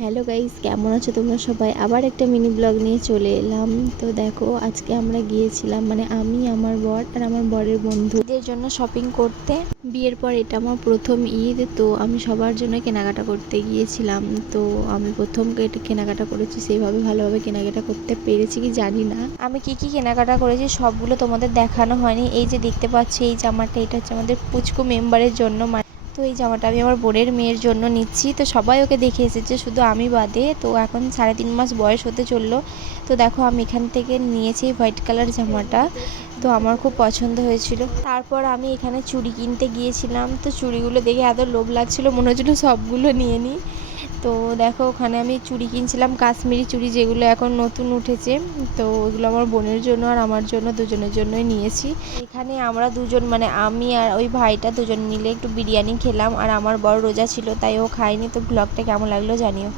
Hello guys, কেমন আছো তোমরা সবাই? আবার একটা মিনি ব্লগ নিয়ে চলে এলাম। তো দেখো, আজকে আমরা গিয়েছিলাম, মানে আমি, আমার বর আর আমার বরের বন্ধুদের জন্য শপিং করতে। বিয়ের পর এটা আমার প্রথম ঈদ, তো আমি সবার জন্য কেনাকাটা করতে গিয়েছিলাম। তো আমি প্রথম এটা কেনাকাটা করেছি, সেইভাবে ভালোভাবে কেনাকাটা করতে পেরেছি কি জানি না। আমি কি কি কেনাকাটা করেছি সবগুলো তোমাদের দেখানো হয়নি। এই যে দেখতে পাচ্ছি এই জামাটা, এটা হচ্ছে আমাদের পুচকু মেম্বারের জন্য। তো এই জামাটা আমি আমার বোনের মেয়ের জন্য নিচ্ছি। তো সবাই ওকে দেখে এসেছে, শুধু আমি বাদে। তো এখন 3.5 মাস বয়স হতে চললো। তো দেখো, আমি এখান থেকে নিয়েছি হোয়াইট কালার জামাটা। তো আমার খুব পছন্দ হয়েছিল। তারপর আমি এখানে চুড়ি কিনতে গিয়েছিলাম। তো চুড়িগুলো দেখে এত লোভ লাগছিল, মনে হচ্ছিলো সবগুলো নিয়ে নিই। তো দেখো, ওখানে আমি চুড়ি কিনছিলাম, কাশ্মীরি চুড়ি, যেগুলো এখন নতুন উঠেছে। তো ওইগুলো আমার বোনের জন্য আর আমার জন্য, দুজনের জন্যই নিয়েছি। এখানে আমরা দুজন, মানে আমি আর ওই ভাইটা, দুজন মিলে একটু বিরিয়ানি খেলাম। আর আমার বড় রোজা ছিল, তাই ও খায়নি। তো ব্লগটা কেমন লাগলো জানিও।